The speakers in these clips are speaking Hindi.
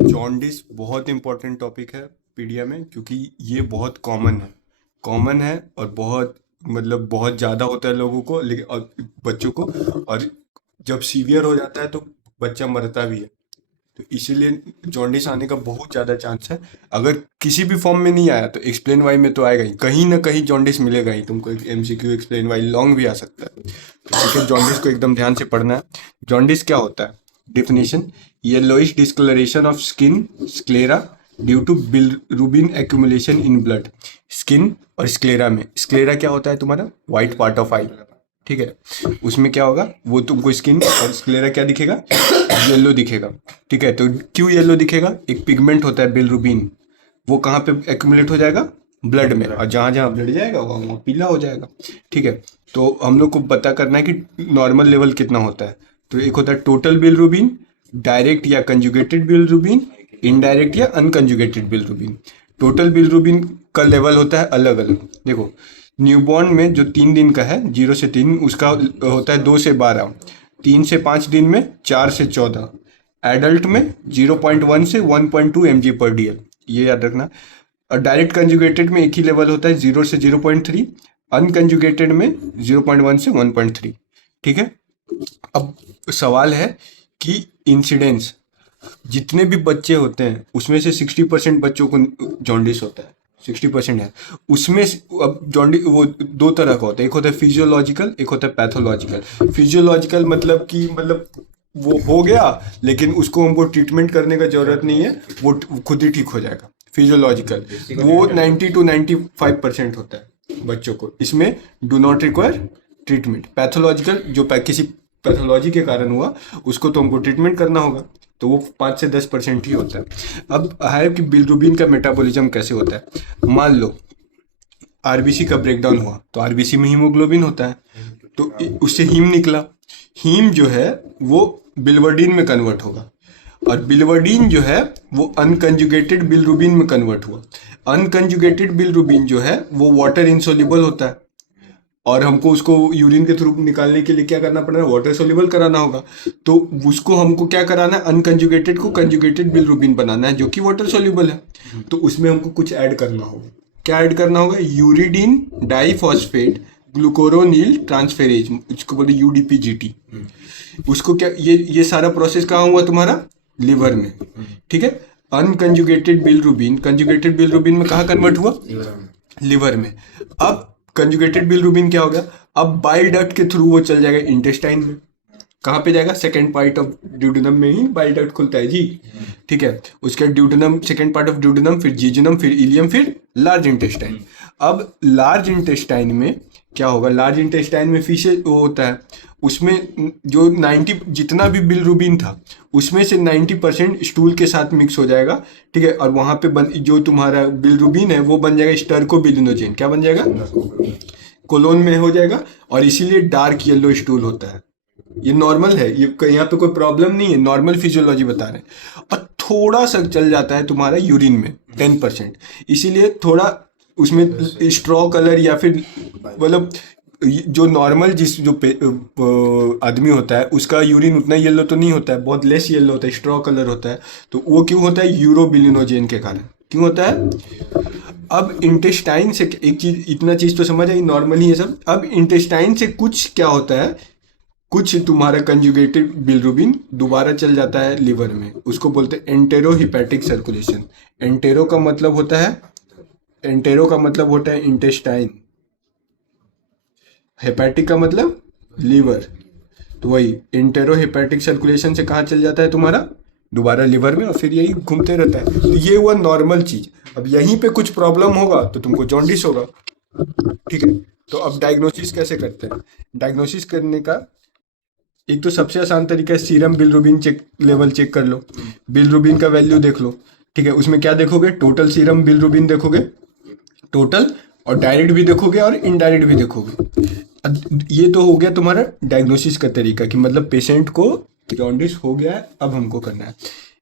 जॉन्डिस बहुत इंपॉर्टेंट टॉपिक है पीडिया में, क्योंकि ये बहुत कॉमन है और बहुत मतलब बहुत ज़्यादा होता है लोगों को, लेकिन और बच्चों को। और जब सीवियर हो जाता है तो बच्चा मरता भी है। तो इसीलिए जॉन्डिस आने का बहुत ज़्यादा चांस है। अगर किसी भी फॉर्म में नहीं आया तो एक्सप्लेन वाई में तो आएगा ही, कहीं ना कहीं जॉन्डिस मिलेगा ही तुमको। एमसीक्यू एक्सप्लेन वाई लॉन्ग भी आ सकता है। तो ठीक है, जॉन्डिस को एकदम ध्यान से पढ़ना है। जॉन्डिस क्या होता है? Definition: yellowish discoloration of skin sclera due to bilirubin accumulation in blood. Skin और स्क्लेरा में, स्क्लेरा क्या होता है तुम्हारा? White part of eye. ठीक है, उसमें क्या होगा, वो तुमको स्किन और स्क्लेरा क्या दिखेगा? येलो दिखेगा। ठीक है, तो क्यों येलो दिखेगा? एक पिगमेंट होता है बिलिरुबिन, वो कहाँ पे एक्यूमुलेट हो जाएगा? ब्लड में। और जहाँ जहाँ ब्लड जाएगा वहाँ वहाँ पीला हो जाएगा। ठीक है, तो हम लोग को पता करना है कि नॉर्मल लेवल कितना होता है। तो एक होता है टोटल बिलिरुबिन, डायरेक्ट या कंजुगेटेड बिलिरुबिन, इनडायरेक्ट या अनकंजुगेटेड बिलिरुबिन। टोटल बिलिरुबिन का लेवल होता है अलग अलग। देखो, न्यूबॉर्न में जो 3 दिन का है, 0 से 3, उसका होता है 2 से 12। 3 से 5 दिन में 4 से 14। एडल्ट में 0.1 से 1.2 mg/dl, ये याद रखना। और डायरेक्ट कंजुगेटेड में एक ही लेवल होता है, 0 से 0.3। अनकंजुगेटेड में 0.1 से 1.3। ठीक है, अब सवाल है कि इंसिडेंस, जितने भी बच्चे होते हैं उसमें से 60% बच्चों को जॉन्डिस होता है। 60% है उसमें अब जॉन्डिस वो दो तरह का होता है, एक होता है फिजियोलॉजिकल, एक होता है पैथोलॉजिकल। फिजियोलॉजिकल मतलब कि वो हो गया, लेकिन उसको हमको ट्रीटमेंट करने का जरूरत नहीं है, वो खुद ही ठीक हो जाएगा। फिजियोलॉजिकल वो 90 to 95% होता है बच्चों को, इसमें do not require treatment. Pathological जो किसी पैथोलॉजी के कारण हुआ, उसको तो हमको ट्रीटमेंट करना होगा, तो वो 5 से 10% ही होता है। अब है कि बिलिरुबिन का मेटाबॉलिज्म कैसे होता है। मान लो आरबीसी का ब्रेकडाउन हुआ, तो आरबीसी में हीमोग्लोबिन होता है, तो उससे हीम निकला। हीम जो है वो बिलिवर्डिन में कन्वर्ट होगा, और बिलिवर्डिन जो है वो अनकंजुगेटेड बिलिरुबिन में कन्वर्ट हुआ। अनकंजुगेटेड बिलिरुबिन जो है वो वाटर इंसोल्यूबल होता है, और हमको उसको यूरिन के थ्रू निकालने के लिए क्या करना पड़ेगा? वाटर सोल्यूबल कराना होगा। तो उसको हमको क्या कराना है? अनकंजुगेटेड को कंजुगेटेड बिलिरुबिन बनाना है, जो कि वाटर सोल्यूबल है। तो उसमें हमको कुछ ऐड करना होगा। क्या ऐड करना होगा? यूरिडीन डाइफॉस्फेट ग्लूकोरोनिल ट्रांसफेरेज, उसको बोले यूडीपीजीटी। उसको क्या, ये सारा प्रोसेस कहाँ हुआ तुम्हारा? लिवर में। ठीक है, अनकंजुगेटेड बिलिरुबिन कंजुगेटेड बिलिरुबिन में कहाँ कन्वर्ट हुआ? लिवर में। अब कंजुगेटेड बिलिरुबिन क्या हो गया? अब बाइल डक्ट के थ्रू वो चल जाएगा इंटेस्टाइन में। कहाँ पे जाएगा? सेकेंड पार्ट ऑफ ड्यूडेनम में ही बाइल डक्ट खुलता है जी। ठीक है, उसके duodenum, second part of duodenum, फिर जीजुनम, फिर इलियम, फिर लार्ज इंटेस्टाइन। अब लार्ज इंटेस्टाइन में क्या होगा? लार्ज इंटेस्टाइन में फिशेज वो होता है, उसमें जो 90 जितना भी बिलिरुबिन था उसमें से 90% स्टूल के साथ मिक्स हो जाएगा। ठीक है, और वहां पे जो तुम्हारा बिलिरुबिन है वो बन जाएगा स्टर्कोबिलिनोजेन। क्या बन जाएगा? कोलोन में हो जाएगा, और इसीलिए डार्क येलो स्टूल होता है। ये नॉर्मल है, ये यहाँ पे कोई प्रॉब्लम नहीं है, नॉर्मल फिजियोलॉजी बता रहे हैं। और थोड़ा सा चल जाता है तुम्हारा यूरिन में 10%, इसीलिए थोड़ा उसमें स्ट्रॉ कलर या फिर मतलब जो नॉर्मल जिस जो आदमी होता है उसका यूरिन उतना येलो तो नहीं होता है, बहुत लेस येलो होता है, स्ट्रॉ कलर होता है। तो वो क्यों होता है? यूरोबिलिनोजेन के कारण। क्यों होता है? अब इंटेस्टाइन से एक चीज, इतना चीज तो समझ आई, नॉर्मल ही है सब। अब इंटेस्टाइन से कुछ क्या होता है, कुछ तुम्हारा कंजुगेटेड बिलिरुबिन दोबारा चल जाता है लिवर में, उसको बोलते हैं एंटेरो हिपैटिक सर्कुलेशन। एंटेरो का मतलब होता है, एंटेरो का मतलब होता है इंटेस्टाइन, हेपैटिक का मतलब लीवर। तो वही एंटेरो हेपैटिक सर्कुलेशन से कहाँ चल जाता है तुम्हारा? दोबारा लिवर में, और फिर यही घूमते रहता है। तो ये हुआ नॉर्मल चीज। अब यहीं पे कुछ प्रॉब्लम होगा तो तुमको जॉन्डिस होगा। ठीक है, तो अब डायग्नोसिस कैसे करते हैं? डायग्नोसिस करने का एक तो सबसे आसान तरीका है, serum bilirubin check, level check कर लो, बिलिरुबिन का वैल्यू देख लो। ठीक है, उसमें क्या देखोगे? टोटल सीरम बिलिरुबिन देखोगे, टोटल, और डायरेक्ट भी देखोगे और इनडायरेक्ट भी देखोगे। अब ये तो हो गया तुम्हारा डायग्नोसिस का तरीका, कि मतलब पेशेंट को जॉन्डिस हो गया है, अब हमको करना है।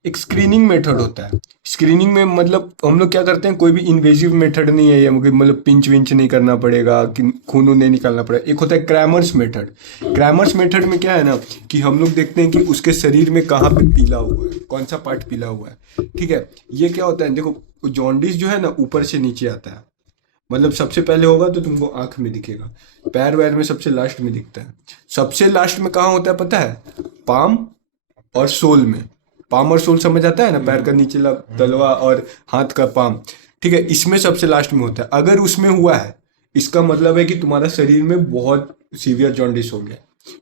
एक स्क्रीनिंग मेथड होता है। स्क्रीनिंग में मतलब हम लोग क्या करते हैं, कोई भी इन्वेजिव मेथड नहीं है ये, मतलब पिंच विंच नहीं करना पड़ेगा कि खून नहीं निकालना पड़ेगा। एक होता है क्रैमर्स मेथड। क्रैमर्स मेथड में क्या है ना कि हम लोग देखते हैं कि उसके शरीर में कहाँ पे पीला हुआ है, कौन सा पार्ट पीला हुआ है। ठीक है, ये क्या होता है, देखो जॉन्डिस जो है ना ऊपर से नीचे आता है। मतलब सबसे पहले होगा तो तुमको आंख में दिखेगा, पैर वैर में सबसे लास्ट में दिखता है। सबसे लास्ट में कहाँ होता है पता है, पाम और सोल में। पाम और सोल समझ आता है ना, पैर का नीचला तलवा और हाथ का पाम। ठीक है, इसमें सबसे लास्ट में होता है। अगर उसमें हुआ है इसका मतलब है कि तुम्हारा शरीर में बहुत सीवियर जॉन्डिस हो गया।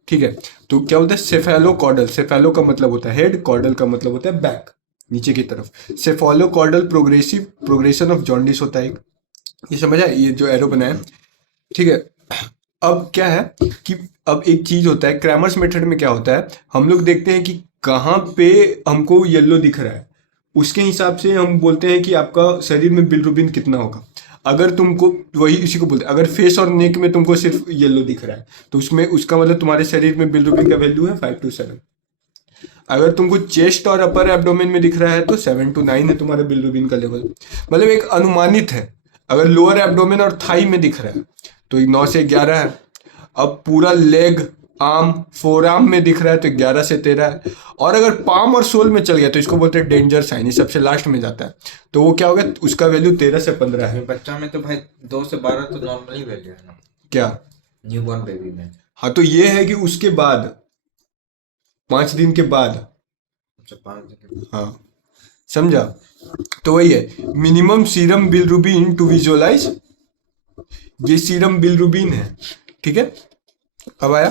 ठीक है, तो क्या होता है, सेफेलोकॉर्डल, सेफेलो का मतलब होता है हेड, कॉर्डल का मतलब होता है बैक, नीचे की तरफ। सेफेलोकॉर्डल प्रोग्रेसिव प्रोग्रेशन ऑफ जॉन्डिस होता है एक। ये समझ आया, ये जो एरो बनाया। ठीक है, अब क्या है कि अब एक चीज होता है क्रैमर्स मेथड में, क्या होता है हम लोग देखते हैं कि कहाँ पे हमको येलो दिख रहा है, उसके हिसाब से हम बोलते हैं कि आपका शरीर में बिलिरुबिन कितना होगा। अगर तुमको, वही इसी को बोलते हैं, अगर फेस और नेक में तुमको सिर्फ येलो दिख रहा है तो उसमें उसका मतलब तुम्हारे शरीर में बिलिरुबिन का वैल्यू है 5 to 7। अगर तुमको चेस्ट और अपर एब्डोमेन में दिख रहा है तो 7 to 9 है तुम्हारा बिलिरुबिन का लेवल। मतलब एक अनुमानित है। अगर लोअर एब्डोमेन और थाई में दिख रहा है तो 9 से 11 है। अब पूरा लेग, आर्म, फोर आर्म में दिख रहा है तो 11 से 13 है। और अगर पाम और सोल में चल गया तो इसको बोलते हैं डेंजर साइन, ये सबसे लास्ट में जाता है। तो वो क्या होगा, उसका वैल्यू 13 से 15 है। बच्चा में तो भाई 2 से 12 तो नॉर्मली वैल्यू है ना, क्या? न्यूबॉर्न बेबी में। हाँ, तो ये है कि उसके बाद 5 दिन के बाद। अच्छा, 5 दिन। हाँ, समझा। तो वही है minimum serum bilirubin to visualise, ये सीरम बिलिरुबिन है। ठीक है, अब आया।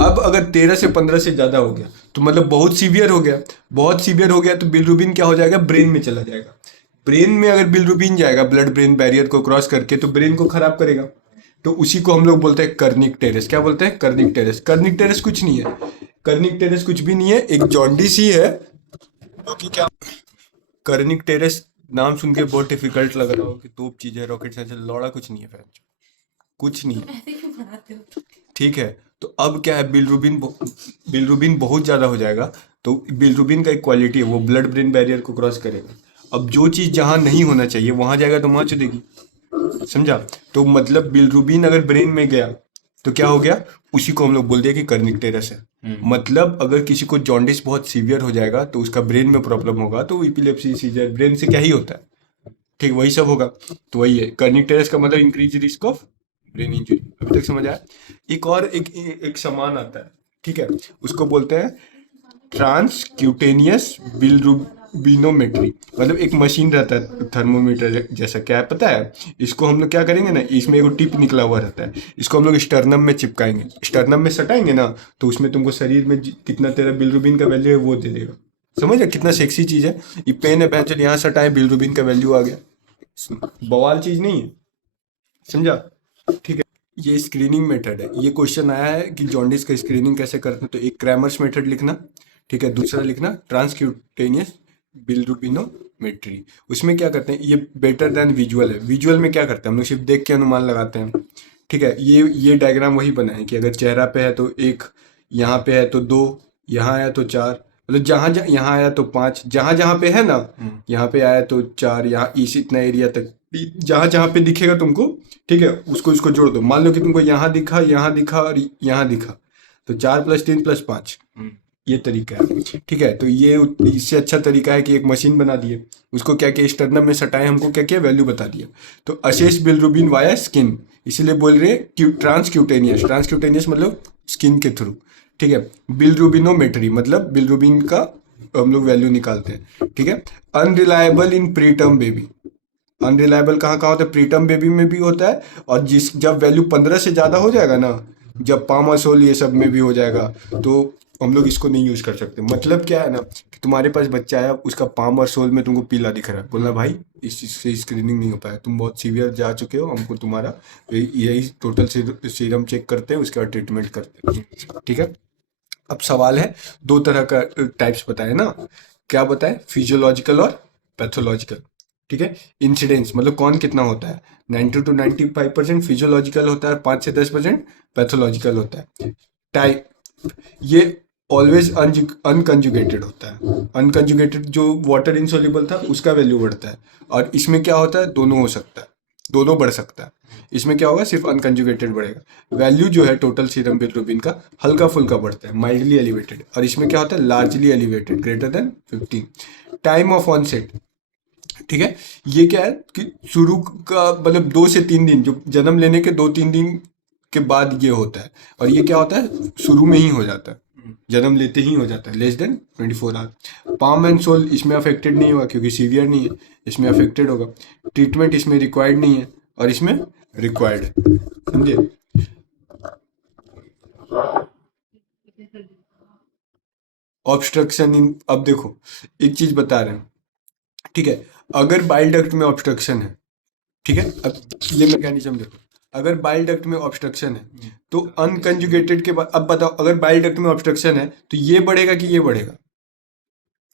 अब अगर 13 से 15 से ज्यादा हो गया तो मतलब बहुत सीवियर हो गया। बहुत सीवियर हो गया तो बिलिरुबिन क्या हो जाएगा, ब्रेन में चला जाएगा। ब्रेन में अगर बिलिरुबिन जाएगा ब्लड ब्रेन बैरियर को क्रॉस करके तो ब्रेन को खराब करेगा। तो उसी को हम लोग बोलते हैं कर्निक टेरेस। क्या बोलते हैं, कर्निक टेरेस। कर्निक टेरेस कुछ नहीं है, कर्निक टेरेस कुछ भी नहीं है, एक जॉन्डिस ही है। जो कि क्या, कर्निक टेरेस नाम सुन के बहुत डिफिकल्ट लग रहा हो कि तोप चीज है, रॉकेट साइंस, लौड़ा कुछ नहीं है फ्रेंड, कुछ नहीं है। ऐसे क्यों बनाते हो? ठीक है, तो अब क्या है, बिलिरुबिन बहुत ज़्यादा हो जाएगा तो बिलिरुबिन का एक क्वालिटी है, वो ब्लड ब्रेन बैरियर को क्रॉस करेगा। अब जो चीज़ जहाँ नहीं होना चाहिए वहाँ जाएगा तो वहाँ चलेगी। समझा। तो मतलब बिलिरुबिन अगर ब्रेन में गया तो क्या हो गया, उसी को हम लोग बोल दिया कि कर्निक टेरस है। मतलब अगर किसी को जॉन्डिस बहुत सीवियर हो जाएगा तो उसका ब्रेन में प्रॉब्लम होगा तो इपिलेप्सी, सीजर, ब्रेन से क्या ही होता है, ठीक वही सब होगा। तो वही है कर्निक टेरस का मतलब increase risk of brain injury. अभी तक समझ आया। एक और एक सामान आता है, ठीक है, उसको बोलते हैं ट्रांसक्यूटेनियस बिल्रुबिनोमेट्री। मतलब एक मशीन रहता है थर्मोमीटर जैसा, क्या है पता है, इसको हम लोग क्या करेंगे ना, इसमें एक टिप निकला हुआ रहता है, इसको हम लोग स्टर्नम में चिपकाएंगे, स्टर्नम में सटाएंगे ना तो उसमें तुमको शरीर में कितना तेरा बिल्रुबिन का वैल्यू है वो दे देगा। समझ है कितना सेक्सी चीज है। ये पेन है, पेन चल यहाँ सटाए बिल्रुबिन का वैल्यू आ गया। बवाल चीज नहीं है, समझा। ठीक है, ये स्क्रीनिंग मेथड है। ये क्वेश्चन आया है कि जॉन्डिस का स्क्रीनिंग कैसे करते हैं, तो एक क्रैमर्स मेथड लिखना, ठीक है, दूसरा लिखना ट्रांसक्यूटेनियस बिल्रुबिनोमेट्री। उसमें क्या करते हैं, ये बेटर देन विजुअल है। विजुअल में क्या करते हैं हम लोग, सिर्फ देख के अनुमान लगाते हैं। ठीक है, ये डायग्राम वही बना है कि अगर चेहरा पे है तो 1, यहाँ पे है तो 2, यहाँ आया तो 4, मतलब जहाँ जहाँ यहाँ आया तो 5, जहाँ जहाँ पे है ना, यहाँ पे आया तो 4, यहाँ इस इतना एरिया तक जहाँ जहाँ पे दिखेगा तुमको, ठीक है, उसको इसको जोड़ दो। मान लो कि तुमको यहाँ दिखा, यहाँ दिखा और यहाँ दिखा, तो 4 + 3 + 5, ये तरीका है। ठीक है, तो ये इससे अच्छा तरीका है कि एक मशीन बना दिए, उसको क्या किया, स्टर्नम में सटाए, हमको क्या किया, वैल्यू बता दिया। तो असेस बिलिरुबिन वाया स्किन, इसीलिए बोल रहे हैं ट्रांसक्यूटेनियस। ट्रांसक्यूटेनियस मतलब स्किन के थ्रू। ठीक है, बिलिरुबिनोमेट्री मतलब बिलिरुबिन का हम लोग वैल्यू निकालते हैं। ठीक है, अनरिलायबल इन प्रीटर्म बेबी। अनरिलायबल कहाँ कहाँ होता है, प्रीटर्म बेबी में भी होता है, और जब वैल्यू 15 से ज़्यादा हो जाएगा ना, जब पामासोल ये सब में भी हो जाएगा तो हम लोग इसको नहीं यूज़ कर सकते। मतलब क्या है ना कि तुम्हारे पास बच्चा है, उसका पाम और सोल में तुमको पीला दिख रहा है, बोलना भाई इस चीज़ से स्क्रीनिंग नहीं हो पाया, तुम बहुत सीवियर जा चुके हो, हमको तुम्हारा यही टोटल सीरम चेक करते हैं, उसके बाद ट्रीटमेंट करते हैं। ठीक है, अब सवाल है, 2 तरह का टाइप्स बताए ना, क्या बताए, फिजियोलॉजिकल और पैथोलॉजिकल। ठीक है, इंसिडेंस मतलब कौन कितना होता है, 90 to 95% फिजियोलॉजिकल होता है, 5 से 10% पैथोलॉजिकल होता है। टाइप, ये ऑलवेज अनकंजुगेटेड होता है। अनकंजुगेटेड जो वाटर इनसॉल्युबल था उसका वैल्यू बढ़ता है, और इसमें क्या होता है, दोनों हो सकता है, दोनों बढ़ सकता है। इसमें क्या होगा, सिर्फ अनकंजुगेटेड बढ़ेगा। वैल्यू जो है टोटल सीरम बिलिरुबिन का हल्का फुल्का बढ़ता है, माइल्डली एलिवेटेड, और इसमें क्या होता है, largely elevated, greater than 15। Time of onset, ठीक है, ये क्या है कि शुरू का मतलब 2 से 3 दिन, जो जन्म लेने के 2-3 दिन के बाद ये होता है, और ये क्या होता है, शुरू में ही हो जाता है, जन्म लेते ही हो जाता है, less than 24 hour. Palm and sole इसमें अफेक्टेड नहीं होगा क्योंकि सीवियर नहीं है, इसमें अफेक्टेड होगा। ट्रीटमेंट इसमें रिक्वायर्ड नहीं है, और इसमें रिक्वायर्ड है, समझे। ऑब्स्ट्रक्शन इन, अब देखो एक चीज बता रहे हैं, ठीक है, अगर बाइल डक्ट में ऑब्स्ट्रक्शन है, ठीक है, अब ये मैकेनिज्म देखो, अगर बाइल डक्ट में ऑब्स्ट्रक्शन है तो अनकंजुगेटेड के बाद, अब बताओ अगर बाइल डक्ट में ऑब्स्ट्रक्शन है तो ये बढ़ेगा कि ये बढ़ेगा,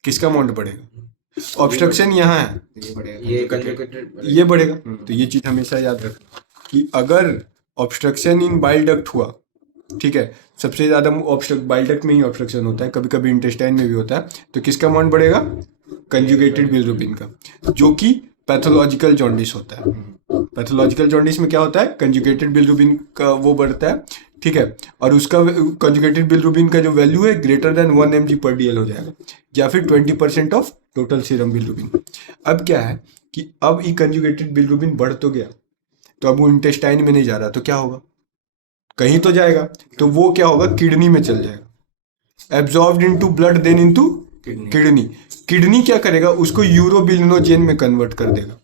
किसका अमाउंट बढ़ेगा, ऑब्स्ट्रक्शन यहाँ है, ये बढ़ेगा, ये कंजुगेटेड ये बढ़ेगा। तो ये चीज हमेशा याद रखना कि अगर ऑब्स्ट्रक्शन इन बाइल डक्ट हुआ, ठीक है, सबसे ज्यादा ऑब्स्ट्रक्ट बाइल डक्ट में ही ऑब्स्ट्रक्शन होता है, कभी कभी इंटेस्टाइन में भी होता है, तो किसका अमाउंट बढ़ेगा, कंजुगेटेड बिलिरुबिन का, जो कि पैथोलॉजिकल जॉन्डिस होता है। पैथोलॉजिकल जॉन्डिस में क्या होता है, कंजुगेटेड बिलिरुबिन का वो बढ़ता है, ठीक है, और उसका कंजुगेटेड बिलिरुबिन का जो वैल्यू है ग्रेटर देन 1 mg/dl हो जाएगा, या फिर 20% ऑफ टोटल सीरम बिलिरुबिन। अब क्या है कि अब ये कंजुगेटेड बिलिरुबिन बढ़ तो गया, तो अब वो इंटेस्टाइन में नहीं जा रहा, तो क्या होगा, कहीं तो जाएगा, तो वो क्या होगा, किडनी में चल जाएगा, absorbed into blood then into kidney. Kidney क्या करेगा, उसको यूरोबिलिनोजेन में कन्वर्ट कर देगा।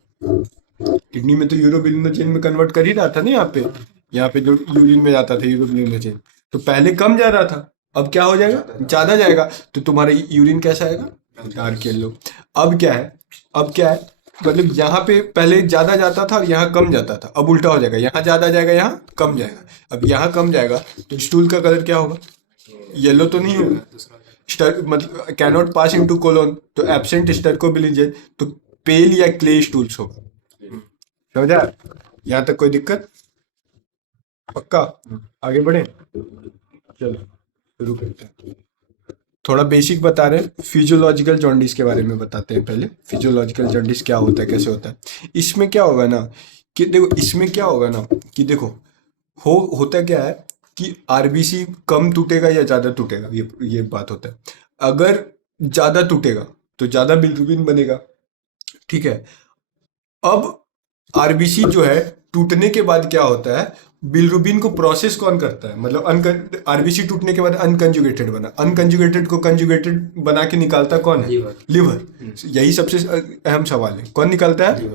किडनी में तो यूरोबिलिनोजेन में कन्वर्ट कर ही रहा था ना, यहाँ पे जो यूरिन में जाता था यूरोबिलिनोजेन, तो पहले कम जा रहा था, अब क्या हो जाएगा, ज्यादा जाएगा, तो तुम्हारा यूरिन कैसा आएगा, डार्क येलो। अब क्या है, अब क्या है, मतलब यहाँ पे पहले ज्यादा जाता था और यहाँ कम जाता था, अब उल्टा हो जाएगा, यहाँ ज्यादा जाएगा यहाँ कम जाएगा। अब यहाँ कम जाएगा तो स्टूल का कलर क्या होगा, येलो तो नहीं होगा, स्टर मतलब कैनॉट पास इनटू कोलोन, तो एब्सेंट स्टर्कोबिलिजेन, तो पेल या क्ले स्टूल्स होगा। समझा, यहाँ तक कोई दिक्कत, पक्का, आगे बढ़े, चलो शुरू करते हैं। थोड़ा बेसिक बता रहे हैं, फिजियोलॉजिकल जॉन्डिस के बारे में बताते हैं पहले। फिजियोलॉजिकल जॉन्डिस क्या होता है, कैसे होता है। इसमें क्या होगा ना कि देखो, इसमें क्या होगा ना कि देखो, होता क्या है कि आरबीसी कम टूटेगा या ज्यादा टूटेगा, ये बात होता है। अगर ज्यादा टूटेगा तो ज्यादा बिलिरुबिन बनेगा, ठीक है। अब आरबीसी जो है टूटने के बाद क्या होता है, बिलिरुबिन को प्रोसेस कौन करता है, मतलब आरबीसी टूटने के बाद अनकंजुगेटेड बना, अनकंजुगेटेड को कंजुगेटेड बना के निकालता कौन है, लिवर। यही सबसे अहम सवाल है, कौन निकालता है,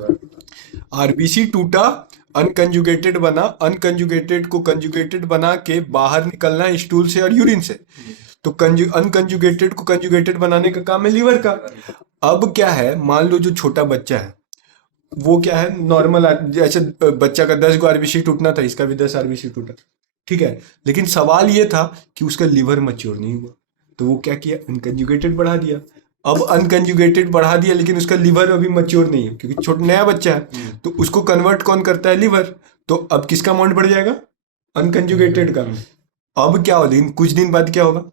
आरबीसी टूटा, अनकंजुगेटेड बना, अनकंजुगेटेड को कंजुगेटेड बना के बाहर निकलना है स्टूल से और यूरिन से, तो अनकंजुगेटेड को कंजुगेटेड बनाने का काम है लिवर का। अब क्या है, मान लो जो छोटा बच्चा है वो क्या है, नॉर्मल, जैसे बच्चा का 10 गो आरबीसी टूटना था, इसका भी 10 आरबीसी टूटा, ठीक है। लेकिन सवाल ये था कि उसका लिवर मैच्योर नहीं हुआ, तो वो क्या किया, अनकंजुगेटेड बढ़ा दिया। अब अनकंजुगेटेड बढ़ा दिया लेकिन उसका लिवर अभी मैच्योर नहीं है, क्योंकि छोटा नया बच्चा है, तो उसको कन्वर्ट कौन करता है, लिवर। तो अब किसका अमाउंट बढ़ जाएगा, अनकंजुगेटेड का। अब क्या होगा, लेकिन कुछ दिन बाद क्या होगा,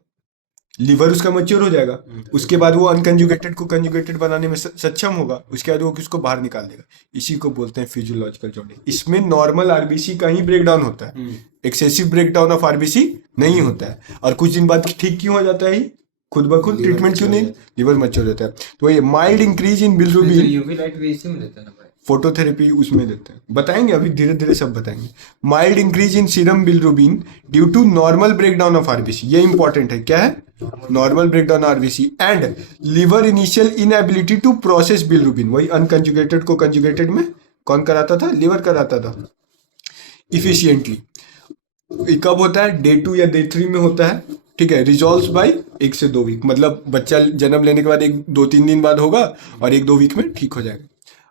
लिवर उसका मैच्योर हो जाएगा, उसके बाद वो अनकंजुगेटेड को कंजुगेटेड बनाने में सक्षम होगा, उसके बाद वो किसको बाहर निकाल देगा। इसी को बोलते हैं फिजियोलॉजिकल जॉन्डिस। इसमें नॉर्मल आरबीसी का ही ब्रेकडाउन होता है, एक्सेसिव ब्रेकडाउन ऑफ आरबीसी नहीं होता है, और कुछ दिन बाद ठीक क्यों हो जाता है, खुद ब खुद, ट्रीटमेंट क्यों नहीं, लिवर मैच्योर होता है। तो ये माइल्ड इंक्रीज इन बिलिरुबिन, यूवी लाइट भी इसी में देते हैं ना भाई, फोटोथेरेपी उसमें देते हैं, बताएंगे अभी धीरे धीरे सब बताएंगे। Mild increase in serum bilirubin due to normal breakdown of RBC, ये इंपॉर्टेंट है, क्या है, normal breakdown RBC, and liver initial inability to process bilirubin, वही अनकंजुगेटेड को कंजुगेटेड में कौन कराता था, लिवर कराता था इफिशियंटली। कब होता है, डे 2 या डे 3 में होता है, ठीक है। रिजॉल्व बाई 1 से 2 वीक, मतलब बच्चा जन्म लेने के बाद 1-2-3 दिन बाद होगा और 1-2 वीक में ठीक हो जाएगा।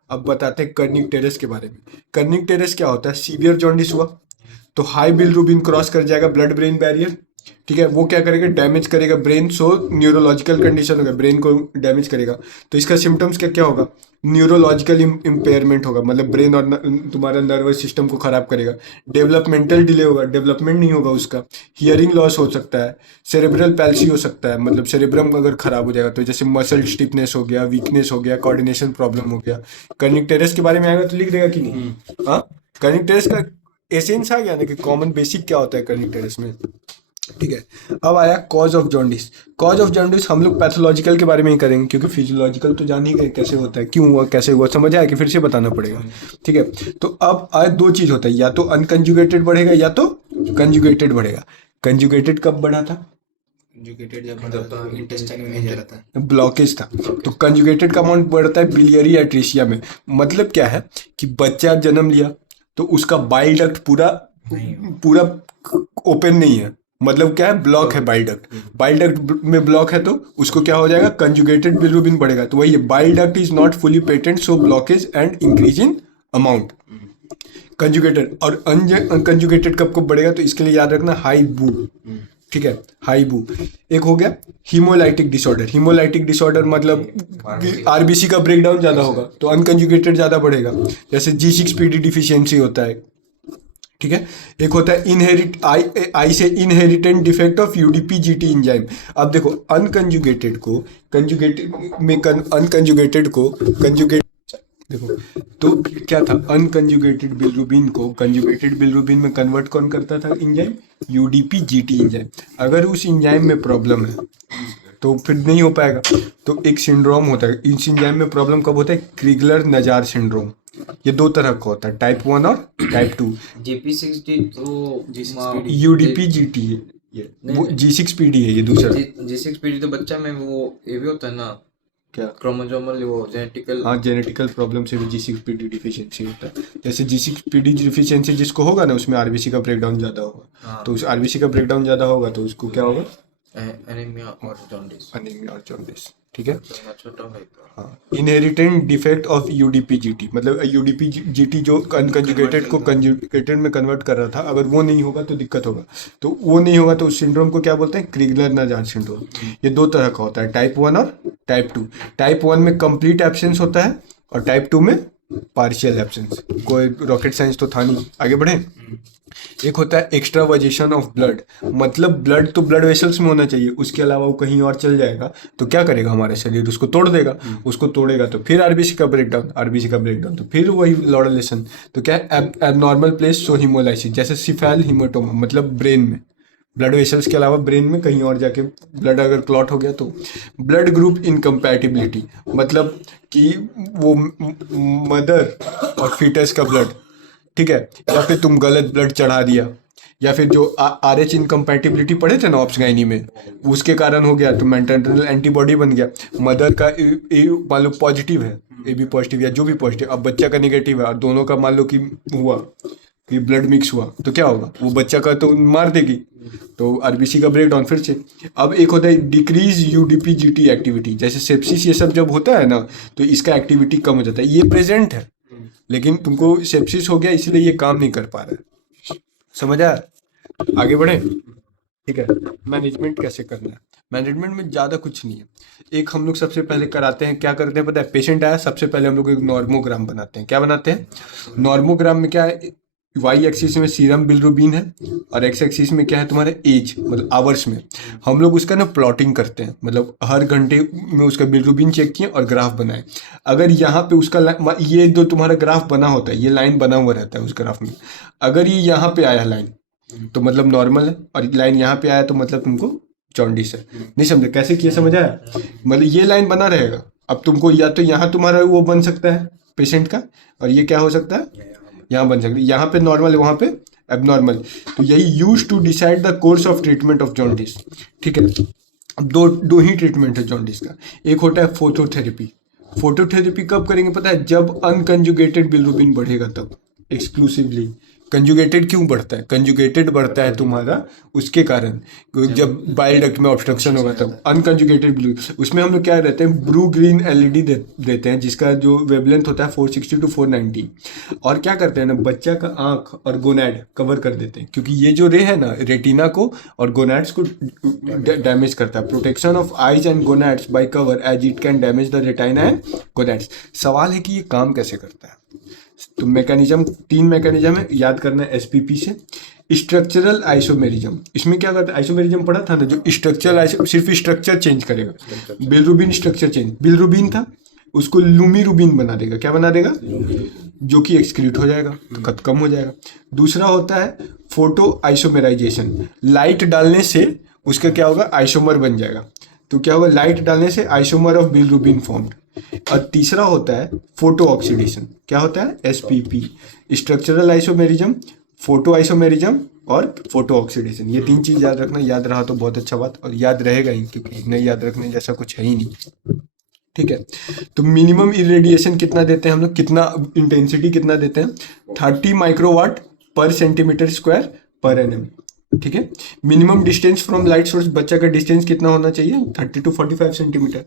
अब बताते हैं कर्निक टेरेस के बारे में। कर्निक टेरेस क्या होता है, सीवियर जॉन्डिस हुआ तो हाई बिलिरुबिन क्रॉस कर जाएगा ब्लड ब्रेन बैरियर, ठीक है, वो क्या करेगा, डैमेज करेगा ब्रेन, सो न्यूरोलॉजिकल कंडीशन होगा, ब्रेन को डैमेज करेगा। तो इसका सिम्टम्स क्या क्या होगा, न्यूरोलॉजिकल इम्पेयरमेंट होगा, मतलब ब्रेन और तुम्हारा नर्वस सिस्टम को खराब करेगा। डेवलपमेंटल डिले होगा, डेवलपमेंट नहीं होगा उसका। हियरिंग लॉस हो सकता है, सेरेब्रल पैल्सी हो सकता है, मतलब सेरेब्रम अगर खराब हो जाएगा तो जैसे मसल स्टिफनेस हो गया, वीकनेस हो गया, कोऑर्डिनेशन प्रॉब्लम हो गया। कर्निक के बारे में आएगा तो लिख देगा कि नहीं? हाँ, कर्निक का एसेंस आ गया ना कि कॉमन बेसिक क्या होता है कर्निक में। ठीक है, अब आया cause of jaundice. Cause of jaundice हम लोग पैथोलॉजिकल के बारे में ही करेंगे, क्योंकि फिजियोलॉजिकल तो जान ही गए कैसे होता है, क्यों हुआ, कैसे हुआ, समझ आया कि फिर से बताना पड़ेगा। ठीक है, तो अब आज दो चीज होता है, या तो अनकंजुगेटेड बढ़ेगा या तो कंजुगेटेड बढ़ेगा। कंजुगेटेड कब बढ़ा था? कंजुगेटेड जब मतलब इंटेस्टाइन में जा रहा था, ब्लॉकेज था। तो कंजुगेटेड का अमाउंट बढ़ता है बिलियरी एट्रीशिया में। मतलब क्या है कि बच्चा जन्म लिया तो उसका बाइल डक्ट पूरा पूरा ओपन नहीं है, मतलब क्या है, ब्लॉक है बाइल डक्ट। बाइल डक्ट में ब्लॉक है तो उसको क्या हो जाएगा, कंजुगेटेड बिलिरुबिन बढ़ेगा। तो वही है, bile duct is not fully patent, so blockage and increase in amount. Conjugated और अनकंजुगेटेड कब कब बढ़ेगा, तो इसके लिए याद रखना हाई बू। ठीक है, हाई बू। एक हो गया हीमोलाइटिक डिसऑर्डर। हीमोलाइटिक डिसऑर्डर मतलब आरबीसी का ब्रेकडाउन ज्यादा होगा तो अनकंजुगेटेड ज्यादा बढ़ेगा, जैसे G6PD डिफिशियंसी होता है। ठीक है, एक होता है इनहेरिट आई से inherent defect of UDP-GT enzyme. अब देखो अनकंजुगेटेड को कंजुगेटेड में अनकंजुगेटेड को कंजुगेट, देखो तो क्या था, अनकंजुगेटेड बिलिरुबिन को कंजुगेटेड बिलिरुबिन में कन्वर्ट कौन करता था, एंजाइम यूडीपी-जीटी एंजाइम। अगर उस एंजाइम में प्रॉब्लम है तो फिर नहीं हो पाएगा। तो एक सिंड्रोम होता है इस एंजाइम में, प्रॉब्लम कब होता है, क्रिगलर नजार सिंड्रोम। ये दो तरह का होता है, टाइप 1 और टाइप 2। JP60 तो यूडीपी-जीटी है ये, वो G6PD है ये दूसरा। G6PD तो बच्चा में वो ये भी होता है ना, क्या? क्रोमोसोमल वो जेनेटिकल। हाँ, जेनेटिकल प्रॉब्लम से भी G6PD डिफिशियंसी होता है। जैसे G6PD डिफिशियंसी जिसको होगा ना, उसमें आरबीसी का ब्रेकडाउन ज़्यादा होगा। हाँ। तो उस आरबीसी का ब्रेकडाउन ज़्यादा होगा तो उसको क्या होगा, एनीमिया और जॉन्डिस। अनीमिया और जॉन्डिस। ठीक है, छोटा भाई का। हाँ। इनहेरिटेंट डिफेक्ट ऑफ यूडीपी-जीटी, मतलब यूडीपी-जीटी जो अनकंजुगेटेड को कंजुगेटेड में कन्वर्ट कर रहा था, अगर वो नहीं होगा तो दिक्कत होगा। तो वो नहीं होगा तो उस सिंड्रोम को क्या बोलते हैं, क्रिगलर नजार सिंड्रोम। ये दो तरह का होता है, टाइप 1 और टाइप 2। टाइप 1 में कंप्लीट एब्सेंस होता है और टाइप 2 में पार्शियल एब्सेंस। कोई रॉकेट साइंस तो था नहीं, आगे बढ़े। एक होता है एक्स्ट्रावाजेशन ऑफ ब्लड, मतलब ब्लड तो ब्लड वेसल्स में होना चाहिए, उसके अलावा वो कहीं और चल जाएगा तो क्या करेगा हमारा शरीर, उसको तोड़ देगा। उसको तोड़ेगा तो फिर आरबीसी का ब्रेकडाउन, आरबीसी का ब्रेकडाउन तो फिर वही लॉडलेशन। तो क्या है, एबनॉर्मल प्लेस सो हीमोलाइसिस, जैसे सिफेल हीमाटोमा, मतलब ब्रेन में, ब्लड वेसल्स के अलावा ब्रेन में कहीं और जाके ब्लड अगर क्लॉट हो गया तो। ब्लड ग्रुप इनकम्पैटिबिलिटी, मतलब कि वो मदर और फीटस का ब्लड, ठीक है, या फिर तुम गलत ब्लड चढ़ा दिया, या फिर जो RH इनकम्पैटिबिलिटी पढ़े थे ना ऑप्स गाइनी में, उसके कारण हो गया तो मैटरनल एंटीबॉडी बन गया। मदर का मान लो पॉजिटिव है, AB पॉजिटिव या जो भी पॉजिटिव, अब बच्चा का निगेटिव है और दोनों का मान लो कि हुआ कि ब्लड मिक्स हुआ तो क्या होगा, वो बच्चा का तो मार देगी, तो आरबीसी का ब्रेकडाउन फिर से। अब एक होता है डिक्रीज यूडीपी-जीटी एक्टिविटी, जैसे सेप्सिस ये सब जब होता है ना तो इसका एक्टिविटी कम हो जाता है। ये प्रेजेंट है लेकिन तुमको सेप्सिस हो गया इसलिए ये काम नहीं कर पा रहा है, समझ आया? आगे बढ़े। ठीक है, मैनेजमेंट कैसे करना है। मैनेजमेंट में ज़्यादा कुछ नहीं है। एक हम लोग सबसे पहले कराते हैं, क्या करते हैं पता है, पेशेंट आया सबसे पहले हम लोग एक नॉर्मोग्राम बनाते हैं। क्या बनाते हैं, नॉर्मोग्राम में क्या है, वाई एक्सिस में सीरम बिलिरुबिन है और एक्स एक्सिस में क्या है तुम्हारे एज, मतलब आवर्स में। हम लोग उसका ना प्लॉटिंग करते हैं, मतलब हर घंटे में उसका बिलिरुबिन चेक किए और ग्राफ बनाए। अगर यहाँ पे उसका ये जो तुम्हारा ग्राफ बना होता है, ये लाइन बना हुआ रहता है उस ग्राफ में, अगर ये यहाँ पे आया लाइन तो मतलब नॉर्मल है, और लाइन यहाँ पे आया तो मतलब तुमको जॉन्डिस है। नहीं समझे कैसे किया, समझ आया? मतलब ये लाइन बना रहेगा, अब तुमको या तो यहाँ तुम्हारा वो बन सकता है पेशेंट का, और ये क्या हो सकता है, यहाँ बन सकता है, यहाँ पे नॉर्मल है वहाँ पे एबनॉर्मल। तो यही use to decide the course of treatment of jaundice. ठीक है, अब दो ही ट्रीटमेंट है जॉन्डिस का। एक होता है फोटोथेरेपी। फोटोथेरेपी कब करेंगे पता है, जब अनकंजुगेटेड बिलिरुबिन बढ़ेगा तब एक्सक्लूसिवली। कंजुगेटेड क्यों बढ़ता है? कंजुगेटेड बढ़ता है तुम्हारा उसके कारण, जब बाइल डक्ट में ऑब्स्ट्रक्शन होगा तब। अनकंजुगेटेड ब्लू, उसमें हम लोग क्या रहते हैं, ब्लू ग्रीन एलईडी देते हैं, जिसका जो वेवलेंथ होता है 460 to 490। और क्या करते हैं ना, बच्चा का आंख और गोनैड कवर कर देते हैं, क्योंकि ये जो रे है ना रेटिना को और गोनैड्स को डैमेज करता है। Protection of eyes and gonads by cover as it can damage the retina and gonads. सवाल है कि ये काम कैसे करता है? तो मैकेनिज्म, 3 मैकेनिज्म है, याद करना है एसपीपी से। स्ट्रक्चरल आइसोमेरिज्म, इसमें क्या करता है, आइसोमेरिज्म पढ़ा था ना, जो स्ट्रक्चरल सिर्फ स्ट्रक्चर चेंज करेगा। बिलरुबिन स्ट्रक्चर चेंज, बिलरुबिन था उसको लुमिरुबिन बना देगा। क्या बना देगा? जो कि एक्सक्रीट हो जाएगा, तो कम हो जाएगा। दूसरा होता है फोटो आइसोमेराइजेशन, लाइट डालने से उसका क्या होगा, आइसोमर बन जाएगा। तो क्या होगा, लाइट डालने से आइसोमर ऑफ बिलरुबिन फॉर्म्ड। और तीसरा होता है फोटो ऑक्सीडेशन, क्या होता है, SPP, structural isomerism, photo isomerism और फोटो ऑक्सीडेशन। ये 3 चीज याद रखना, याद रहा तो बहुत अच्छा बात, और याद रहेगा ही, क्योंकि नहीं याद रखने जैसा कुछ है ही नहीं। ठीक है, तो मिनिमम इरेडिएशन कितना देते हैं हम लोग, कितना इंटेंसिटी कितना देते हैं, 30 माइक्रोवाट पर सेंटीमीटर स्क्वायर पर एनएम। ठीक है, minimum distance from light source, बच्चा का डिस्टेंस कितना होना चाहिए, 30 to 45 centimetre.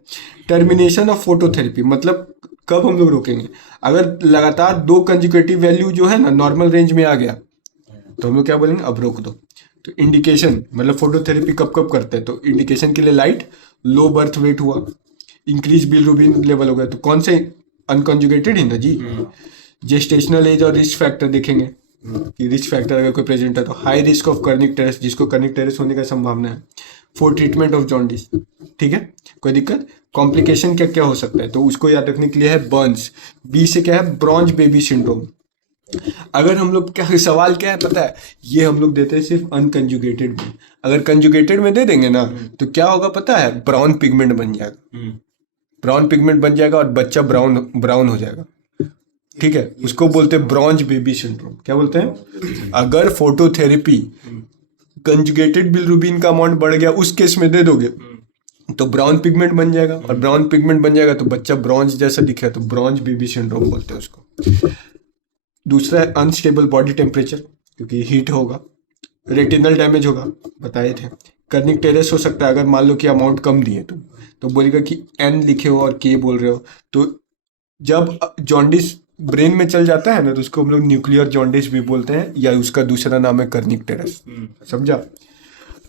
Termination of phototherapy, मतलब कब हम लोग रोकेंगे, अगर लगातार 2 कंजिक्यूटिव वैल्यू जो है ना नॉर्मल रेंज में आ गया, तो हम लोग क्या बोलेंगे, अब रोक दो। तो इंडिकेशन, मतलब फोटोथेरेपी कब कब करते हैं, तो इंडिकेशन के लिए लाइट, लो बर्थ वेट हुआ, इंक्रीज बिलरुबिन लेवल हो गया, तो कौन से, अनकंजुगेटेड ही ना जी। जेस्टेशनल एज और रिस्क फैक्टर देखेंगे कि रिस्क फैक्टर अगर कोई प्रेजेंट है तो high risk of Kernig terrace, जिसको कर्निक टेरेस होने का संभावना है, फॉर ट्रीटमेंट ऑफ जॉन्डिस। ठीक है, कोई दिक्कत, कॉम्प्लिकेशन क्या क्या हो सकता है, तो उसको याद रखने के लिए है बर्न्स। बी से क्या है, ब्रॉन्ज बेबी सिंड्रोम। अगर हम लोग, क्या सवाल क्या है पता है, ये हम लोग देते हैं सिर्फ अनकंजुगेटेड में। अगर कंजुगेटेड में दे देंगे ना तो क्या होगा पता है, ब्राउन पिगमेंट बन जाएगा, ब्राउन पिगमेंट बन जाएगा और बच्चा ब्राउन ब्राउन हो जाएगा। ठीक है, उसको बोलते हैं ब्रॉन्ज बेबी सिंड्रोम। क्या बोलते हैं? अगर फोटोथेरेपी कंजुगेटेड बिलरुबिन का अमाउंट बढ़ गया उस केस में दे दोगे तो ब्राउन पिगमेंट बन जाएगा, और ब्राउन पिगमेंट बन जाएगा तो बच्चा ब्रॉन्ज जैसा दिखेगा, तो ब्रॉन्ज बेबी सिंड्रोम बोलते हैं उसको। दूसरा है अनस्टेबल बॉडी टेम्परेचर, क्योंकि हीट होगा। रेटिनल डैमेज होगा, बताए थे। कर्निक टेरेस हो सकता है, अगर मान लो कि अमाउंट कम दिए तो बोलेगा कि एन लिखे हो और के बोल रहे हो। तो जब जॉन्डिस ब्रेन में चल जाता है ना तो उसको हम लोग न्यूक्लियर जॉन्डिस भी बोलते हैं, या उसका दूसरा नाम है कर्निक टेरेस। समझा?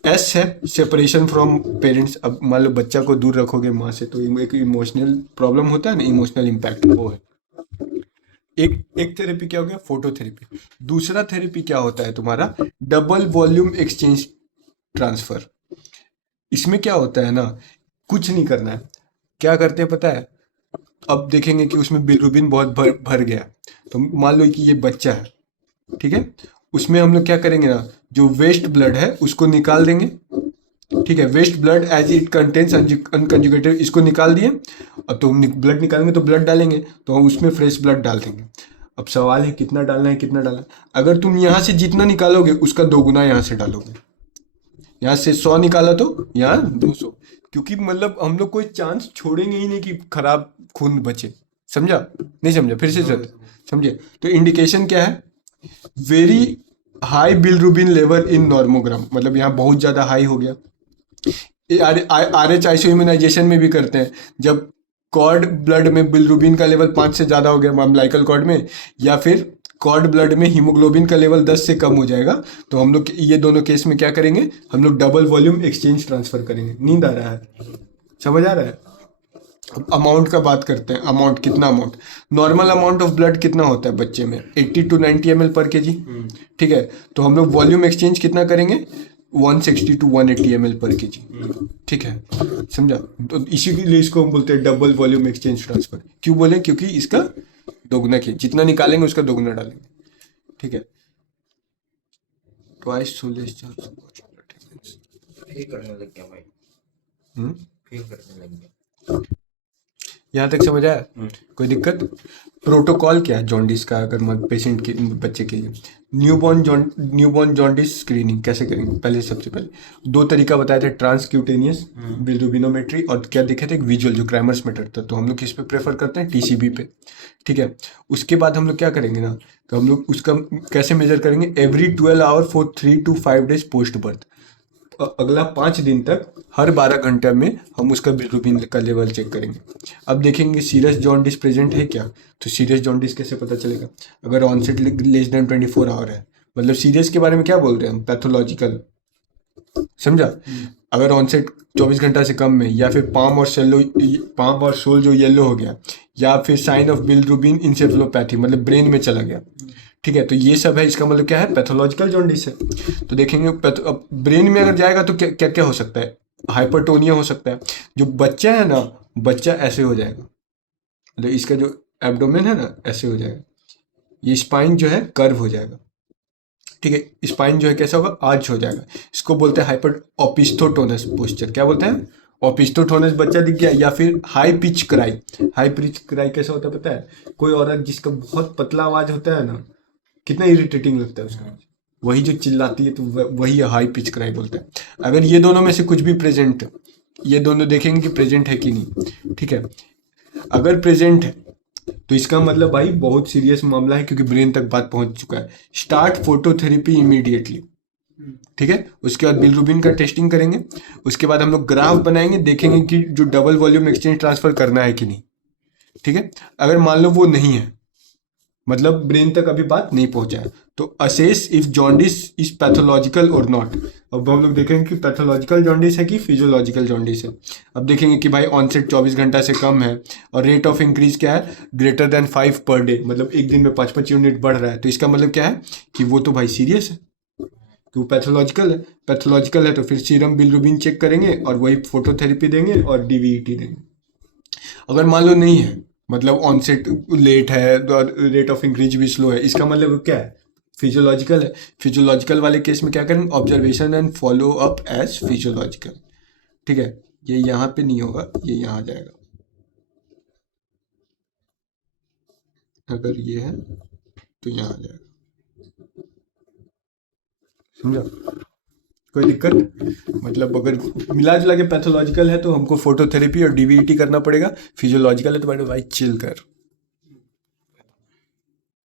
एस है सेपरेशन फ्रॉम पेरेंट्स। अब मान लो बच्चा को दूर रखोगे माँ से तो एक इमोशनल प्रॉब्लम होता है ना, इमोशनल इम्पैक्ट, वो है। एक थेरेपी क्या हो गया, फोटोथेरेपी। दूसरा थेरेपी क्या होता है तुम्हारा, डबल वॉल्यूम एक्सचेंज ट्रांसफर। इसमें क्या होता है ना, कुछ नहीं करना है। क्या करते हैं पता है, अब देखेंगे कि उसमें बिलरुबिन बहुत भर गया, तो मान लो कि ये बच्चा है, ठीक है, उसमें हम लोग क्या करेंगे ना, जो वेस्ट ब्लड है उसको निकाल देंगे। ठीक है, waste blood as it contains unconjugated, इसको निकाल दिए। अब तो ब्लड निकालेंगे तो ब्लड डालेंगे, तो हम उसमें फ्रेश ब्लड डाल देंगे। अब सवाल है कितना डालना है, कितना डालना है। अगर तुम यहाँ से जितना निकालोगे उसका 2 गुना यहाँ से डालोगे। यहाँ से 100 निकाला तो यहाँ 200, क्योंकि मतलब हम लोग कोई चांस छोड़ेंगे ही नहीं कि खराब खून बचे। समझा? नहीं समझा? फिर से समझे? तो इंडिकेशन क्या है, very high bilirubin level in normogram, मतलब यहाँ बहुत ज़्यादा हाई हो गया। आर एच आइसोइम्यूनाइजेशन में भी करते हैं, जब कॉर्ड ब्लड में बिलरुबिन का लेवल 5 से ज़्यादा हो गया अम्बिलिकल कॉर्ड में, या फिर कॉर्ड ब्लड में हीमोग्लोबिन का लेवल 10 से कम हो जाएगा, तो हम लोग ये दोनों केस में क्या करेंगे, हम लोग डबल वॉल्यूम एक्सचेंज ट्रांसफर करेंगे। नींद आ रहा है? समझ आ रहा है? अब अमाउंट का बात करते हैं। अमाउंट, कितना amount, normal amount of blood कितना होता है बच्चे में, 80 to 90 ml पर केजी। ठीक है, तो हम लोग वॉल्यूम एक्सचेंज कितना करेंगे, 160 to 180 ml पर केजी। ठीक है, समझा? तो इसी के लिए इसको हम बोलते हैं डबल वॉल्यूम एक्सचेंज ट्रांसफर। क्यों बोले, क्योंकि इसका दोगुना के जितना निकालेंगे उसका दोगुना डालेंगे। ठीक है, ट्वाइस सोलेस फील करने लग गया भाई, हम्म फील करने लग गया। यहाँ तक समझ आया? कोई दिक्कत? प्रोटोकॉल क्या है जॉन्डिस का, अगर पेशेंट के बच्चे के लिए न्यूबॉर्न जॉन्डिस स्क्रीनिंग कैसे करेंगे? पहले सबसे पहले 2 तरीका बताए थे, ट्रांसक्यूटेनियस बिल्रुबिनोमेट्री, और क्या देखे थे, एक विजुअल जो क्रैमर्स मेथड था। तो हम लोग किस पे प्रेफर करते हैं? टीसीबी पे। ठीक है, उसके बाद हम लोग क्या करेंगे ना, तो हम लोग उसका कैसे मेजर करेंगे? Every 12 hour for 3 to 5 days post birth, अगला 5 दिन तक हर 12 घंटे में हम उसका बिलिरुबिन का लेवल चेक करेंगे। अब देखेंगे सीरियस जॉन्डिस प्रेजेंट है क्या, तो सीरियस जॉन्डिस कैसे पता चलेगा? अगर ऑनसेट लेस देन 24 आवर है, मतलब सीरियस के बारे में क्या बोल रहे हैं हम? पैथोलॉजिकल, समझा? अगर ऑनसेट 24 घंटा से कम में, या फिर पाम और सोल जो येलो हो गया, या फिर साइन ऑफ बिलिरुबिन इंसेफेलोपैथी, मतलब ब्रेन में चला गया, ठीक है, तो ये सब है, इसका मतलब क्या है? पैथोलॉजिकल जॉन्डिस है। तो देखेंगे अब ब्रेन में अगर जाएगा तो क्या क्या हो सकता है? हाइपरटोनिया हो सकता है। जो बच्चा है ना, बच्चा ऐसे हो जाएगा, मतलब इसका जो एब्डोमेन है ना, ऐसे हो जाएगा, ये स्पाइन जो है कर्व हो जाएगा, ठीक है, स्पाइन जो है कैसा होगा? आर्च हो जाएगा। इसको बोलते हैं हाइपर ओपिस्थोटोनस पोस्चर। क्या बोलते हैं? ओपिस्थोटोनस बच्चा दिख गया। या फिर high pitch cry. High pitch cry कैसा होता है पता है? कोई औरत जिसका बहुत पतला आवाज होता है ना, कितना इरिटेटिंग लगता है उसका, वही जो चिल्लाती है, तो वही हाई पिच क्राई बोलते हैं। अगर ये दोनों में से कुछ भी प्रेजेंट, ये दोनों देखेंगे कि प्रेजेंट है कि नहीं, ठीक है। अगर प्रेजेंट है तो इसका मतलब भाई बहुत सीरियस मामला है, क्योंकि ब्रेन तक बात पहुंच चुका है। स्टार्ट फोटोथेरेपी इमीडिएटली, ठीक है। उसके बाद बिलिरुबिन का टेस्टिंग करेंगे। उसके बाद हम लोग ग्राफ बनाएंगे, देखेंगे कि जो डबल वॉल्यूम एक्सचेंज ट्रांसफर करना है कि नहीं, ठीक है। अगर मान लो वो नहीं है, मतलब ब्रेन तक अभी बात नहीं पहुंचा है, तो assess if jaundice is pathological और नॉट। अब हम लोग देखेंगे कि पैथोलॉजिकल जॉन्डिस है कि फिजियोलॉजिकल जॉन्डिस है। अब देखेंगे कि भाई ऑनसेट 24 घंटा से कम है और रेट ऑफ इंक्रीज क्या है? ग्रेटर देन 5 पर डे, मतलब एक दिन में 5-5 यूनिट बढ़ रहा है। तो इसका मतलब क्या है कि वो तो भाई सीरियस है, कि वो पैथोलॉजिकल है। पैथोलॉजिकल है तो फिर सीरम बिलिरुबिन चेक करेंगे और वही फोटोथेरेपी देंगे और डीवीईटी देंगे। अगर मान लो नहीं है, मतलब ऑनसेट लेट है और रेट ऑफ इंक्रीज भी स्लो है, इसका मतलब क्या है? फिजियोलॉजिकल है। फिजियोलॉजिकल वाले केस में क्या करेंगे? Observation and follow up as physiological, ठीक है। ये यहाँ पे नहीं होगा, ये यहाँ आ जाएगा। अगर ये है तो यहाँ आ जाएगा, समझा? कोई दिक्कत? मतलब अगर मिला जुला के पैथोलॉजिकल है तो हमको फोटोथेरेपी और डीवीईटी करना पड़ेगा। फिजियोलॉजिकल है तो भाई चिल कर।